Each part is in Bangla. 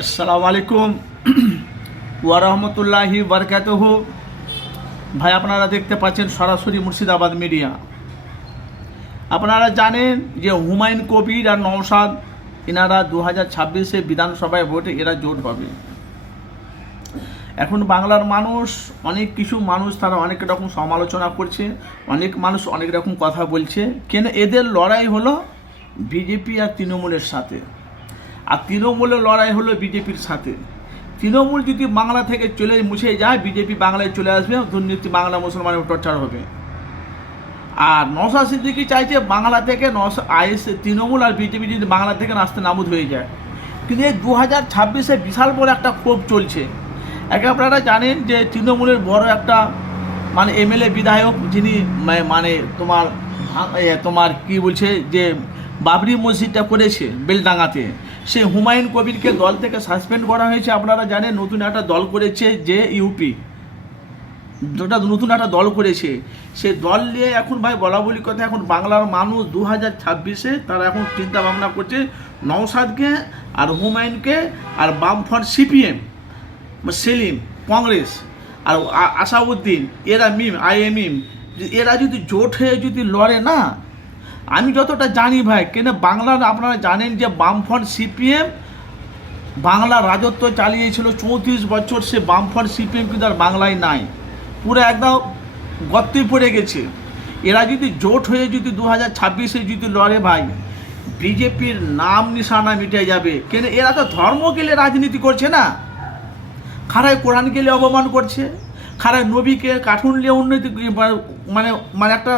আসসালামু আলাইকুম ওয়া রাহমাতুল্লাহি ওয়া বারাকাতুহু। ভাই, আপনারা দেখতে পাচ্ছেন সরাসরি মুর্শিদাবাদ মিডিয়া। আপনারা জানেন যে হুমায়ুন কবির আর নওশাদ এনারা 2026-এ বিধানসভায় ভোটে এরা জোট হবে। এখন বাংলার মানুষ কিছু মানুষ তারা অনেক রকম সমালোচনা করছে, অনেক মানুষ অনেক রকম কথা বলছে। কেন এদের লড়াই হলো বিজেপি আর তৃণমূলের সাথে, আর তৃণমূলের লড়াই হলো বিজেপির সাথে। তৃণমূল যদি বাংলা থেকে মুছে যায়, বিজেপি বাংলায় চলে আসবে, দুর্নীতি বাংলা মুসলমানের টর্চার হবে। আর নওশাদ সিদ্দিকী চাইছে বাংলা থেকে তৃণমূল আর বিজেপি যদি বাংলা থেকে নাস্তে নাবুদ হয়ে যায়। কিন্তু এই 2026-এ বিশাল বড় একটা ক্ষোভ চলছে। একে আপনারা জানেন যে তৃণমূলের বড় একটা এমএলএ বিধায়ক, যিনি তোমার কি বলছে যে বাবরি মসজিদটা করেছে বেলডাঙ্গাতে, সে হুমায়ুন কবিরকে দল থেকে সাসপেন্ড করা হয়েছে। আপনারা জানেন নতুন একটা দল করেছে যে ইউপি, যেটা নতুন একটা দল করেছে। সে দল নিয়ে এখন ভাই বলা বলি কথা, এখন বাংলার মানুষ 2026-এ তারা এখন চিন্তা ভাবনা করছে নওশাদকে আর হুমায়ুনকে আর বামফ্রন্ট সিপিএম সেলিম কংগ্রেস আর আসাউদ্দিন এরা আইএমএম এরা যদি জোট হয়ে যদি লড়ে না, আমি যতটা জানি ভাই, কেন বাংলার আপনারা জানেন যে বামফ্রন্ট সিপিএম বাংলা রাজত্ব চালিয়েছিল 34 বছর। সে বামফ্রন্ট সিপিএম কিন্তু আর বাংলায় নাই, পুরো একদম গর্তে পড়ে গেছে। এরা যদি জোট হয়ে যদি 2026-এ যদি লড়ে ভাই, বিজেপির নাম নিশানা মিটে যাবে। কেন এরা তো ধর্ম গেলে রাজনীতি করছে না, খারায় কোরআন গেলে অপমান করছে, খারায় নবীকে কার্টুন নিয়ে উন্নতি একটা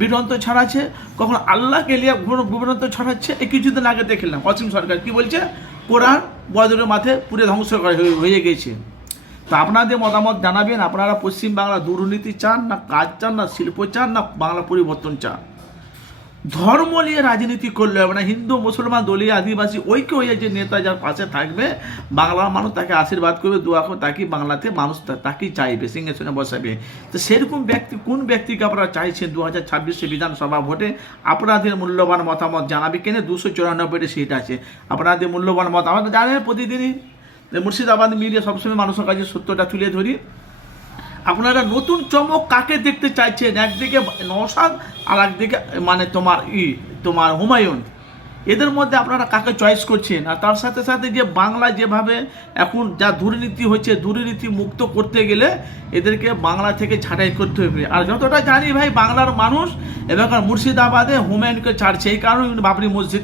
বিভ্রান্ত ছড়াচ্ছে, কখনো আল্লাহকে নিয়ে বিভ্রান্ত ছড়াচ্ছে। এই কিছুদিন আগে দেখলাম অসীম সরকার কি বলছে, কোরআন বদরের মাঠে পুরো ধ্বংস হয়ে গেছে। তো আপনাদের মতামত জানাবেন। আপনারা পশ্চিমবাংলা দুর্নীতি চান না, কাজ চান না, শিল্প চান না, বাংলা পরিবর্তন চান? ধর্ম নিয়ে রাজনীতি করলে হবে না। হিন্দু মুসলমান দলীয় আদিবাসী ঐক্য হয়ে যে নেতা যার পাশে থাকবে, বাংলার মানুষ তাকে আশীর্বাদ করবে, দোয়া করবে, তাকে বাংলাতে মানুষ তাকেই চাইবে, সিংহাসনে বসাবে। তো সেরকম ব্যক্তি কোন ব্যক্তিকে আপনারা চাইছেন 2026-এ বিধানসভা ভোটে? আপনাদের মূল্যবান মতামত জানাবে। কেন 294টি সিট আছে, আপনাদের মূল্যবান মত আমাদের জানেন। প্রতিদিনই মুর্শিদাবাদ মিডিয়া সবসময় মানুষের কাছে সত্যটা তুলে ধরি। আপনারা নতুন চমক কাকে দেখতে চাইছেন? একদিকে নওশাদ আর একদিকে তোমার হুমায়ুন, এদের মধ্যে আপনারা কাকে চয়েস করছেন? আর তার সাথে সাথে যে বাংলা যেভাবে এখন যা দুর্নীতি হচ্ছে, দুর্নীতি মুক্ত করতে গেলে এদেরকে বাংলা থেকে ছাঁটাই করতে হবে। আর যতটা জানি ভাই, বাংলার মানুষ এবার মুর্শিদাবাদে হুমায়ুনকে ছাড়ছে, এই কারণে বাবরি মসজিদ